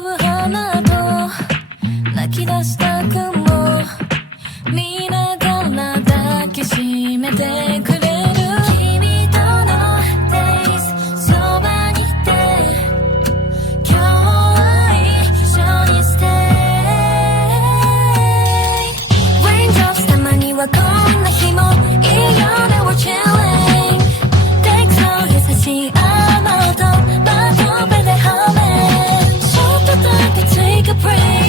ぶ花と泣き出した雲見ながら抱きしめてくれる君との Days そばにいて今日は一緒に Stay Raindrops たまにはこんな日もいいよね We're chilling Take so 優しい雨音窓辺でハメちょっとだけ Take a break